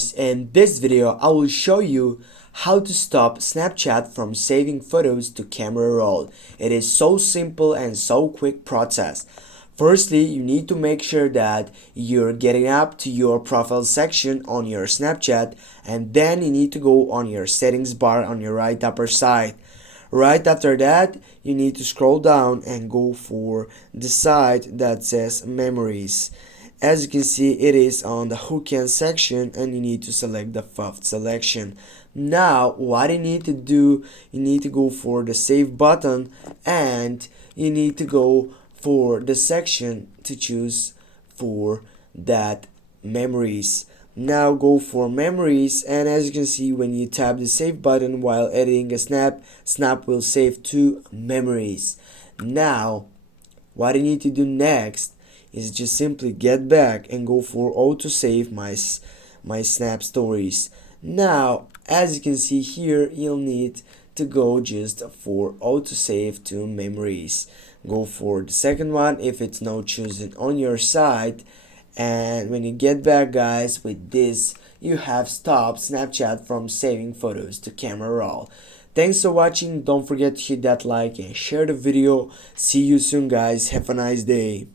guys, in this video I will show you how to stop Snapchat from saving photos to camera roll. It is so simple and so quick process. Firstly, you need to make sure that you're getting up to your profile section on your Snapchat, and then you need to go on your settings bar on your right upper side. Right after that, you need to scroll down and go for the side that says memories. As you can see, it is on the hookend section and you need to select the fifth selection. Now what you need to do, you need to go for the save button and you need to go for the section to choose for that memories. Now go for memories, and as you can see, when you tap the save button while editing a snap will save to memories. Now what you need to do next is just simply get back and go for autosave my snap stories. Now as you can see here, you'll need to go just for autosave to memories. Go for the second one if it's not chosen on your side, and when you get back guys, with this you have stopped Snapchat from saving photos to camera roll. Thanks for watching. Don't forget to hit that like and share the video. See you soon guys. Have a nice day.